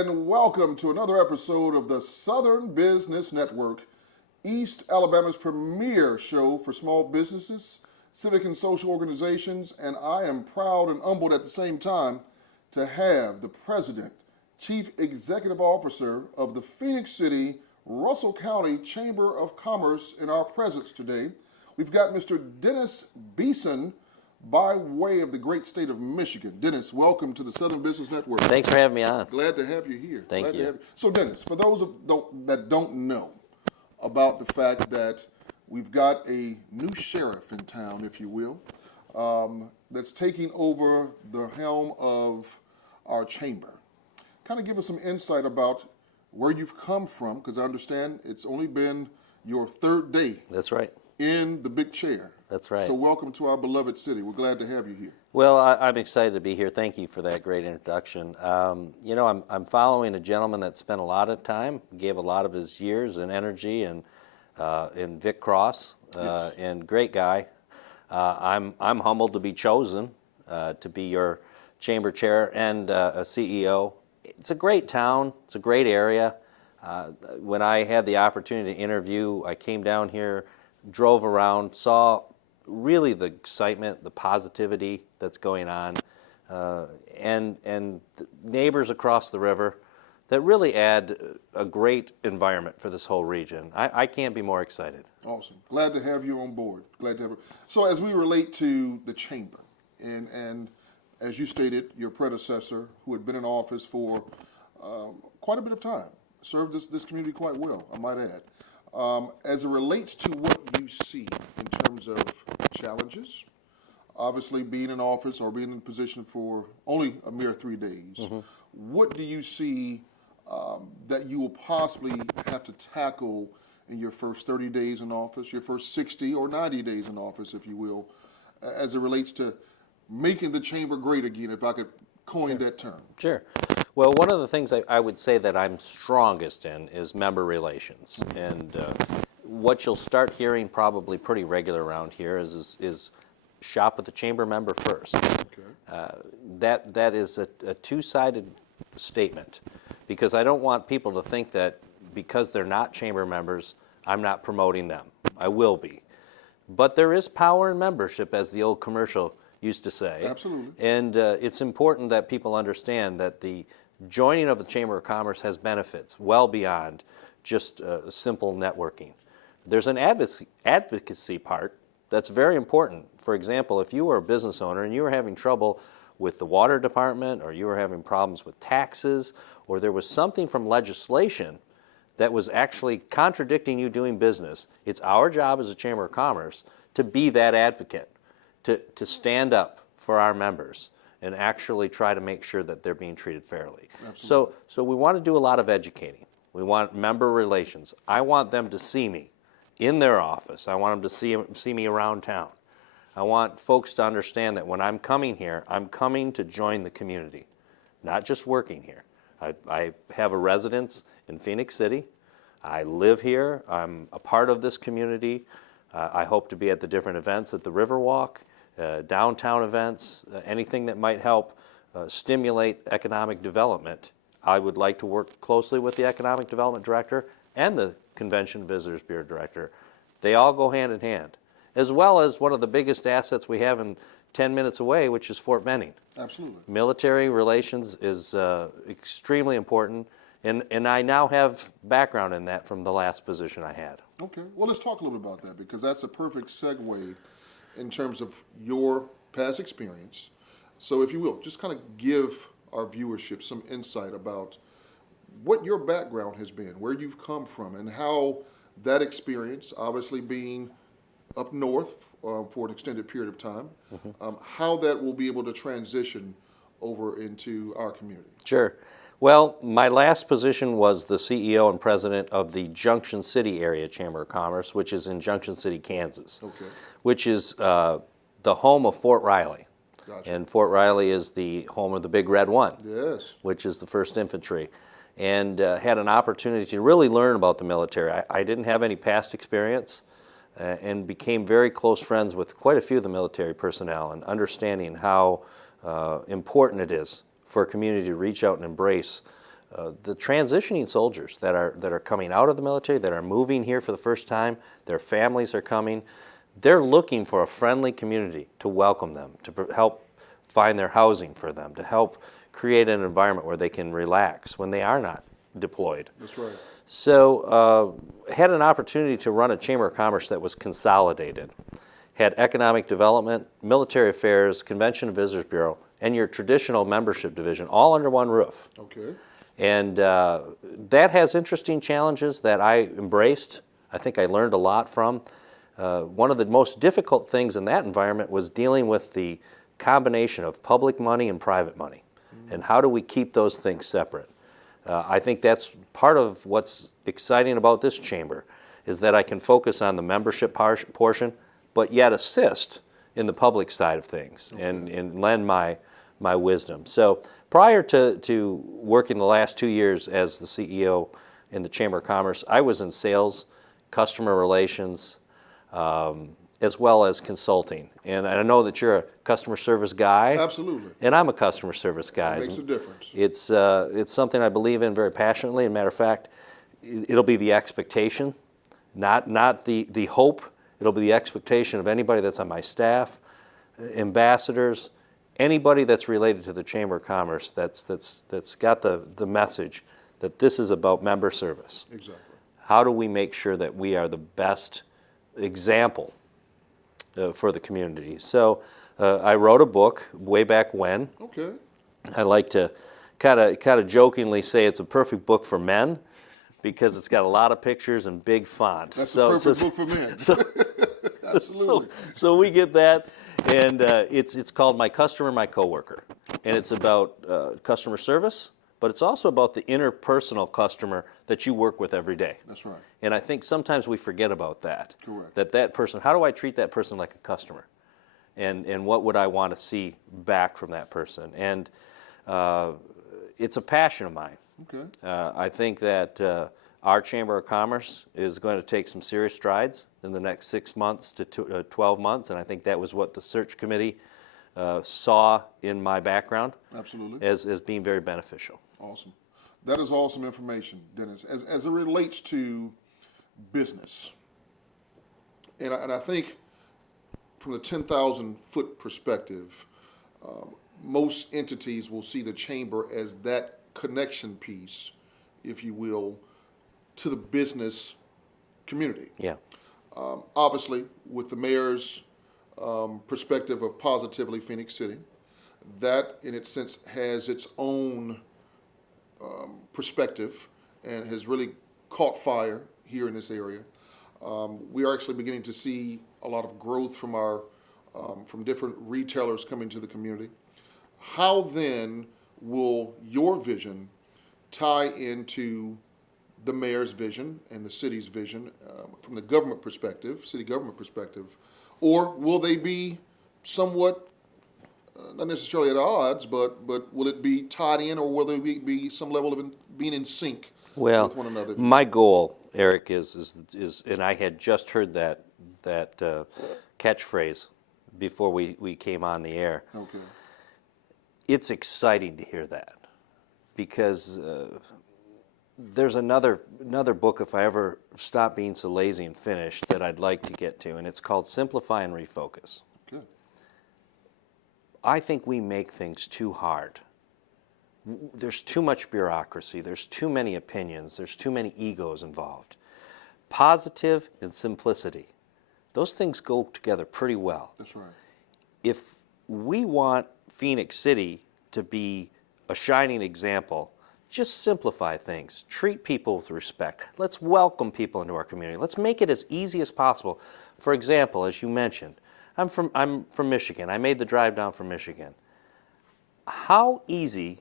and welcome to another episode of the Southern Business Network, East Alabama's premier show for small businesses, civic and social organizations, and I am proud and humbled at the same time to have the President, Chief Executive Officer of the Phenix City, Russell County Chamber of Commerce in our presence today. We've got Mr. Dennis Beson by way of the great state of Michigan. Dennis, welcome to the Southern Business Network. Thanks for having me on. Glad to have you here. Thank you. So Dennis, for those that don't know about the fact that we've got a new sheriff in town, if you will, that's taking over the helm of our chamber. Kind of give us some insight about where you've come from, because I understand it's only been your third day. That's right. In the big chair. That's right. So welcome to our beloved city. We're glad to have you here. Well, I'm excited to be here. Thank you for that great introduction. I'm following a gentleman that spent a lot of time, gave a lot of his years and energy, and in Vic Cross, Yes. and great guy. I'm humbled to be chosen to be your chamber chair and a CEO. It's a great town. It's a great area. When I had the opportunity to interview, I came down here, drove around, saw really the excitement, the positivity that's going on, and the neighbors across the river that really add a great environment for this whole region. I can't be more excited. Awesome. Glad to have you on board. Glad to have you. So as we relate to the chamber, and as you stated, your predecessor, who had been in office for quite a bit of time, served this community quite well, I might add. As it relates to what you see in terms of challenges, obviously being in office or being in position for only a mere 3 days, what do you see that you will possibly have to tackle in your first 30 days in office, your first 60 or 90 days in office, if you will, as it relates to making the chamber great again, if I could coin that term? Sure. Well, one of the things I would say that I'm strongest in is member relations. And what you'll start hearing probably pretty regular around here is shop with the chamber member first. Okay. That is a two-sided statement, because I don't want people to think that because they're not chamber members, I'm not promoting them. I will be. But there is power in membership, as the old commercial used to say. Absolutely. And it's important that people understand that the joining of the Chamber of Commerce has benefits well beyond just simple networking. There's an advocacy part that's very important. For example, if you were a business owner and you were having trouble with the water department, or you were having problems with taxes, or there was something from legislation that was actually contradicting you doing business, it's our job as a Chamber of Commerce to be that advocate, to stand up for our members and actually try to make sure that they're being treated fairly. Absolutely. So we want to do a lot of educating. We want member relations. I want them to see me in their office. I want them to see me around town. I want folks to understand that when I'm coming here, I'm coming to join the community, not just working here. I have a residence in Phenix City. I live here. I'm a part of this community. I hope to be at the different events at the Riverwalk, downtown events, anything that might help stimulate economic development. I would like to work closely with the Economic Development Director and the Convention Visitors Bureau Director. They all go hand in hand, as well as one of the biggest assets we have in 10 minutes away, which is Fort Benning. Absolutely. Military relations is extremely important, and I now have background in that from the last position I had. Okay. Well, let's talk a little bit about that, because that's a perfect segue in terms of your past experience. So if you will, just kind of give our viewership some insight about what your background has been, where you've come from, and how that experience, obviously being up north for an extended period of time, how that will be able to transition over into our community. Sure. Well, my last position was the CEO and president of the Junction City Area Chamber of Commerce, which is in Junction City, Kansas, Okay. which is the home of Fort Riley. Gotcha. And Fort Riley is the home of the Big Red One, Yes. which is the 1st Infantry, and had an opportunity to really learn about the military. I didn't have any past experience, and became very close friends with quite a few of the military personnel, and understanding how important it is for a community to reach out and embrace the transitioning soldiers that are coming out of the military, that are moving here for the first time, their families are coming. They're looking for a friendly community to welcome them, to help find their housing for them, to help create an environment where they can relax when they are not deployed. That's right. So had an opportunity to run a Chamber of Commerce that was consolidated. Had economic development, military affairs, Convention and Visitors Bureau, and your traditional membership division all under one roof. Okay. And that has interesting challenges that I embraced. I think I learned a lot from. One of the most difficult things in that environment was dealing with the combination of public money and private money. And how do we keep those things separate? I think that's part of what's exciting about this chamber, is that I can focus on the membership portion, but yet assist in the public side of things, and lend my wisdom. So prior to working the last 2 years as the CEO in the Chamber of Commerce, I was in sales, customer relations, as well as consulting. And I know that you're a customer service guy. Absolutely. And I'm a customer service guy. That makes a difference. It's something I believe in very passionately. As a matter of fact, it'll be the expectation, not the hope. It'll be the expectation of anybody that's on my staff, ambassadors, anybody that's related to the Chamber of Commerce that's got the message that this is about member service. Exactly. How do we make sure that we are the best example for the community? So I wrote a book way back when. Okay. I like to kind of jokingly say it's a perfect book for men because it's got a lot of pictures and big font. That's the perfect book for men. Absolutely. So we get that, and it's called My Customer, My Coworker, and it's about customer service, but it's also about the interpersonal customer that you work with every day. That's right. And I think sometimes we forget about that. Correct. That person, how do I treat that person like a customer? And what would I want to see back from that person? And it's a passion of mine. Okay. I think that our Chamber of Commerce is going to take some serious strides in the next 6 months to 12 months, and I think that was what the search committee saw in my background. Absolutely. As being very beneficial. Awesome. That is awesome information, Dennis. As it relates to business, and I think from the 10,000-foot perspective, most entities will see the chamber as that connection piece, if you will, to the business community. Yeah. Obviously, with the mayor's perspective of positively Phenix City, that in its sense has its own perspective and has really caught fire here in this area. We are actually beginning to see a lot of growth from from different retailers coming to the community. How then will your vision tie into the mayor's vision and the city's vision from the government perspective, city government perspective, or will they be somewhat not necessarily at odds, but will it be tied in, or will there be some level of being in sync with one another? My goal, Eric, is and I had just heard that catchphrase before we came on the air. Okay. It's exciting to hear that because there's another book, if I ever stop being so lazy and finish, that I'd like to get to, and it's called Simplify and Refocus. Good. I think we make things too hard. There's too much bureaucracy. There's too many opinions. There's too many egos involved. Positive and simplicity, those things go together pretty well. That's right. If we want Phenix City to be a shining example, just simplify things. Treat people with respect. Let's welcome people into our community. Let's make it as easy as possible. For example, as you mentioned, I'm from Michigan. I made the drive down from Michigan. How easy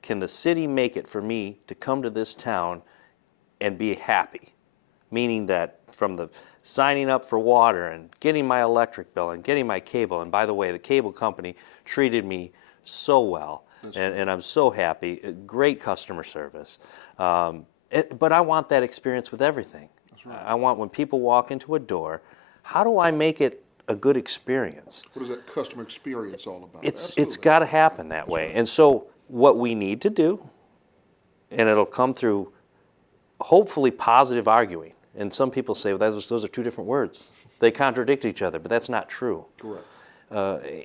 can the city make it for me to come to this town and be happy? Meaning that from the signing up for water and getting my electric bill and getting my cable, and by the way, the cable company treated me so well, and I'm so happy. Great customer service. But I want that experience with everything. That's right. I want when people walk into a door, how do I make it a good experience? What is that customer experience all about? It's got to happen that way. And so what we need to do and it'll come through hopefully positive arguing. And some people say, well, those are two different words. They contradict each other, but that's not true. Correct.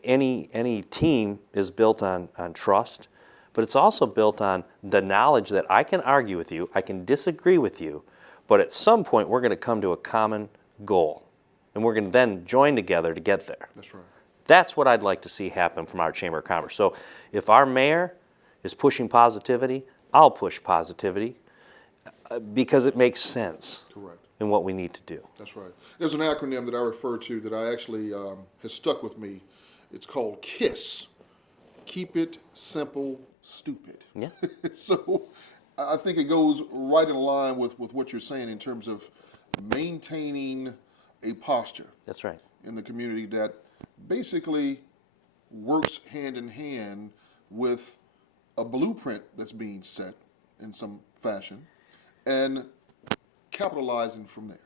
Any team is built on trust, but it's also built on the knowledge that I can argue with you, I can disagree with you, but at some point we're going to come to a common goal, and we're going to then join together to get there. That's right. That's what I'd like to see happen from our Chamber of Commerce. So if our mayor is pushing positivity, I'll push positivity because it makes sense. Correct. In what we need to do. That's right. There's an acronym that I refer to that I actually has stuck with me. It's called KISS. Keep it simple, stupid. Yeah. So I think it goes right in line with what you're saying in terms of maintaining a posture. That's right. In the community that basically works hand in hand with a blueprint that's being set in some fashion and capitalizing from there.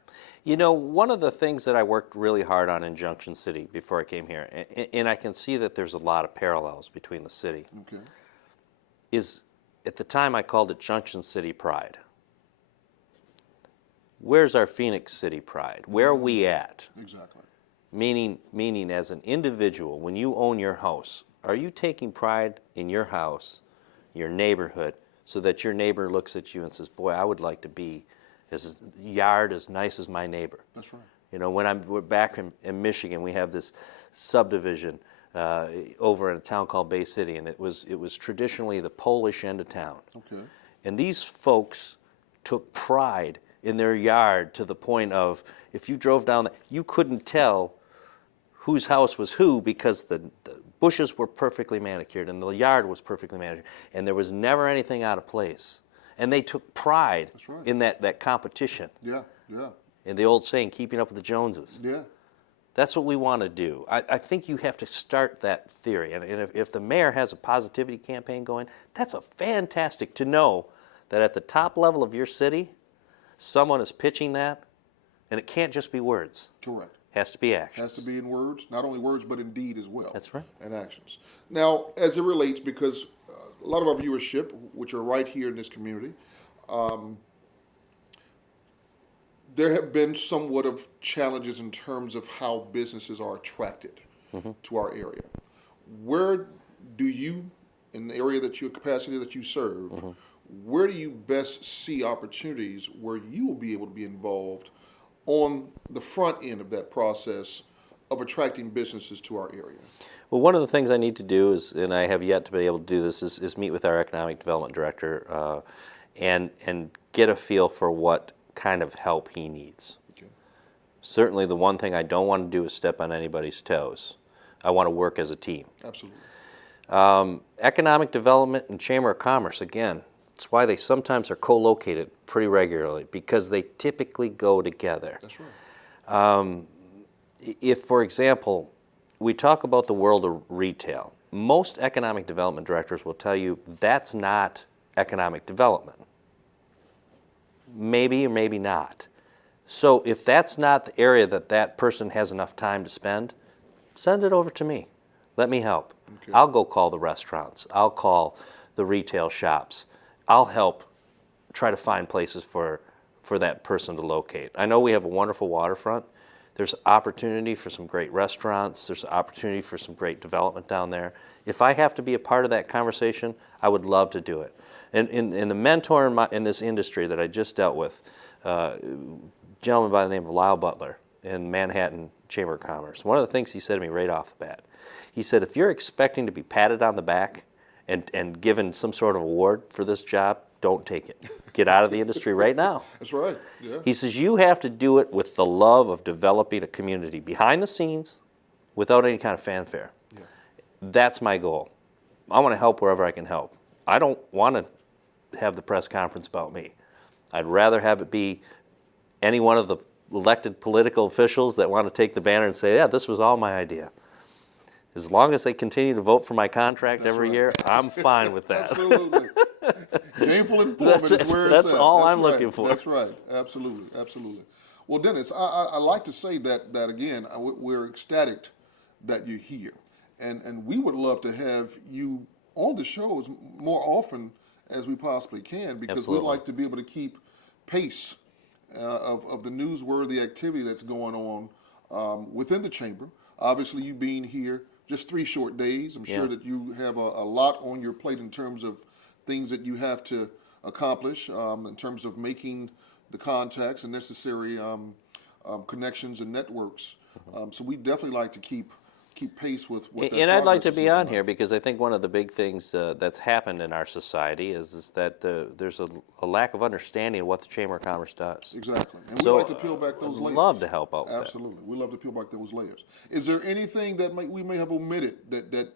You know, one of the things that I worked really hard on in Junction City before I came here, and I can see that there's a lot of parallels between the city, Okay. is at the time I called it Junction City Pride. Where's our Phenix City Pride? Where are we at? Exactly. Meaning as an individual, when you own your house, are you taking pride in your house, your neighborhood, so that your neighbor looks at you and says, boy, I would like to be his yard as nice as my neighbor. That's right. You know, we're back in Michigan, we have this subdivision over in a town called Bay City, and it was traditionally the Polish end of town. Okay. And these folks took pride in their yard to the point of, if you drove down, you couldn't tell whose house was who because the bushes were perfectly manicured and the yard was perfectly manicured, and there was never anything out of place. And they took pride That's right. in that competition. Yeah, yeah, And the old saying, keeping up with the Joneses. yeah. That's what we want to do. I think you have to start that theory. And if the mayor has a positivity campaign going, that's a fantastic to know that at the top level of your city, someone is pitching that, and it can't just be words. Correct. It has to be action. Has to be in words, not only words, but in deed as well. That's right. And actions. Now, as it relates, because a lot of our viewership, which are right here in this community, there have been somewhat of challenges in terms of how businesses are attracted to our area. Where do you, in the area that your capacity that you serve, where do you best see opportunities where you will be able to be involved on the front end of that process of attracting businesses to our area? Well, one of the things I need to do is, and I have yet to be able to do this, is meet with our economic development director and get a feel for what kind of help he needs. Okay. Certainly the one thing I don't want to do is step on anybody's toes. I want to work as a team. Absolutely. Economic development and Chamber of Commerce, again, it's why they sometimes are co-located pretty regularly because they typically go together. That's right. If, for example, we talk about the world of retail, most economic development directors will tell you that's not economic development. Maybe or maybe not. So if that's not the area that person has enough time to spend, send it over to me. Let me help. Okay. I'll go call the restaurants. I'll call the retail shops. I'll help try to find places for that person to locate. I know we have a wonderful waterfront. There's opportunity for some great restaurants. There's opportunity for some great development down there. If I have to be a part of that conversation, I would love to do it. And in the mentor in this industry that I just dealt with, a gentleman by the name of Lyle Butler in Manhattan Chamber of Commerce, one of the things he said to me right off the bat, he said, if you're expecting to be patted on the back and given some sort of award for this job, don't take it. Get out of the industry right now. That's right. Yeah. He says you have to do it with the love of developing a community behind the scenes without any kind of fanfare. Yeah. That's my goal. I want to help wherever I can help. I don't want to have the press conference about me. I'd rather have it be any one of the elected political officials that want to take the banner and say, yeah, this was all my idea. As long as they continue to vote for my contract every year, I'm fine with that. Absolutely. Gainful employment is where it's That's at. all That's I'm right. looking for. That's right. Absolutely. Absolutely. Well, Dennis, I like to say that again, we're ecstatic that you're here. And we would love to have you on the shows more often as we possibly can, because Absolutely. we like to be able to keep pace of the newsworthy activity that's going on within the chamber. Obviously, you being here just 3 short days, I'm sure that you have a lot on your plate in terms of things that you have to accomplish in terms of making the contacts and necessary connections and networks. So we definitely like to keep pace with what that And I'd like progress to is be looking on like. here because I think one of the big things that's happened in our society is that there's a lack of understanding of what the Chamber of Commerce does. Exactly. And we So, like to peel back those I'd layers. love to help out with that. Absolutely. We love to peel back those layers. Is there anything that we may have omitted that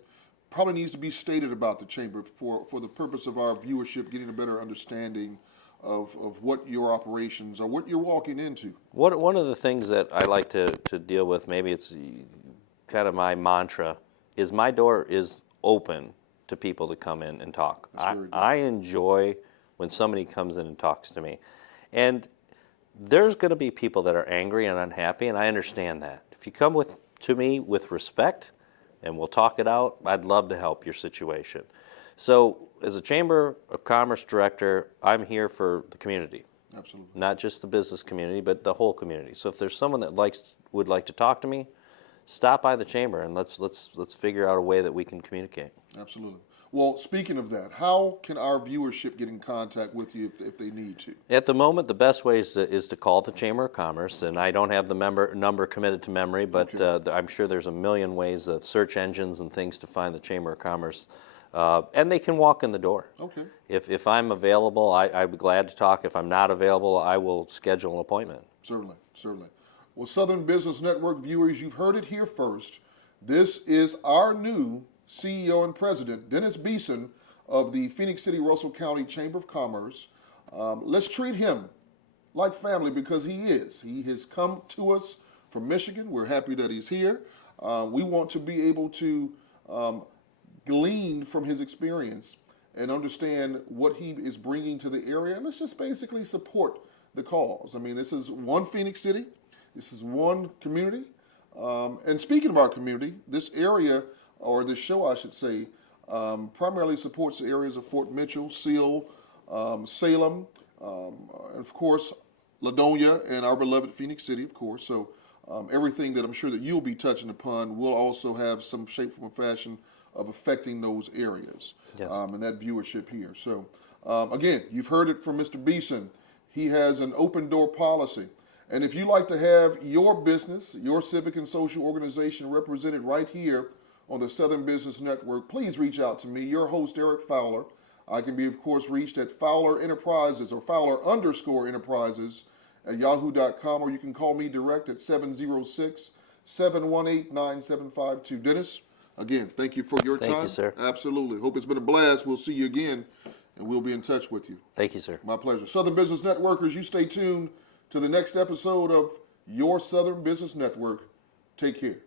probably needs to be stated about the Chamber for the purpose of our viewership getting a better understanding of what your operations or what you're walking into? One of the things that I like to deal with, maybe it's kind of my mantra, is my door is open to people to come in and talk. I enjoy when somebody comes in and talks to me. And there's going to be people that are angry and unhappy, and I understand that. If you come to me with respect and we'll talk it out, I'd love to help your situation. So as a Chamber of Commerce director, I'm here for the community. Absolutely. Not just the business community, but the whole community. So if there's someone that would like to talk to me, stop by the chamber and let's figure out a way that we can communicate. Absolutely. Well, speaking of that, how can our viewership get in contact with you if they need to? At the moment, the best way is to call the Chamber of Commerce, and I don't have the number committed to memory, but I'm sure there's a million ways of search engines and things to find the Chamber of Commerce, and they can walk in the door. Okay. If I'm available, I'd be glad to talk. If I'm not available, I will schedule an appointment. Certainly, certainly. Well, Southern Business Network viewers, you've heard it here first. This is our new CEO and President, Dennis Beson of the Phenix City Russell County Chamber of Commerce. Let's treat him like family because he is. He has come to us from Michigan. We're happy that he's here. We want to be able to glean from his experience and understand what he is bringing to the area. And let's just basically support the cause. I mean, this is one Phenix City. This is one community. And speaking of our community, this area, or this show, I should say, primarily supports the areas of Fort Mitchell, Seal, Salem, and of course, Ladonia, and our beloved Phenix City, of course. So everything that I'm sure that you'll be touching upon will also have some shape, form, or fashion of affecting those areas. Yes. And that viewership here. So again, you've heard it from Mr. Beson. He has an open door policy. And if you like to have your business, your civic and social organization represented right here on the Southern Business Network, please reach out to me, your host, Eric Fowler. I can be, of course, reached at Fowler Enterprises or Fowler_Enterprises at yahoo.com, or you can call me direct at 706-718-9752. Dennis, again, thank you for your time. Thank you, sir. Absolutely. Hope it's been a blast. We'll see you again, and we'll be in touch with you. Thank you, sir. My pleasure. Southern Business Networkers, you stay tuned to the next episode of your Southern Business Network. Take care.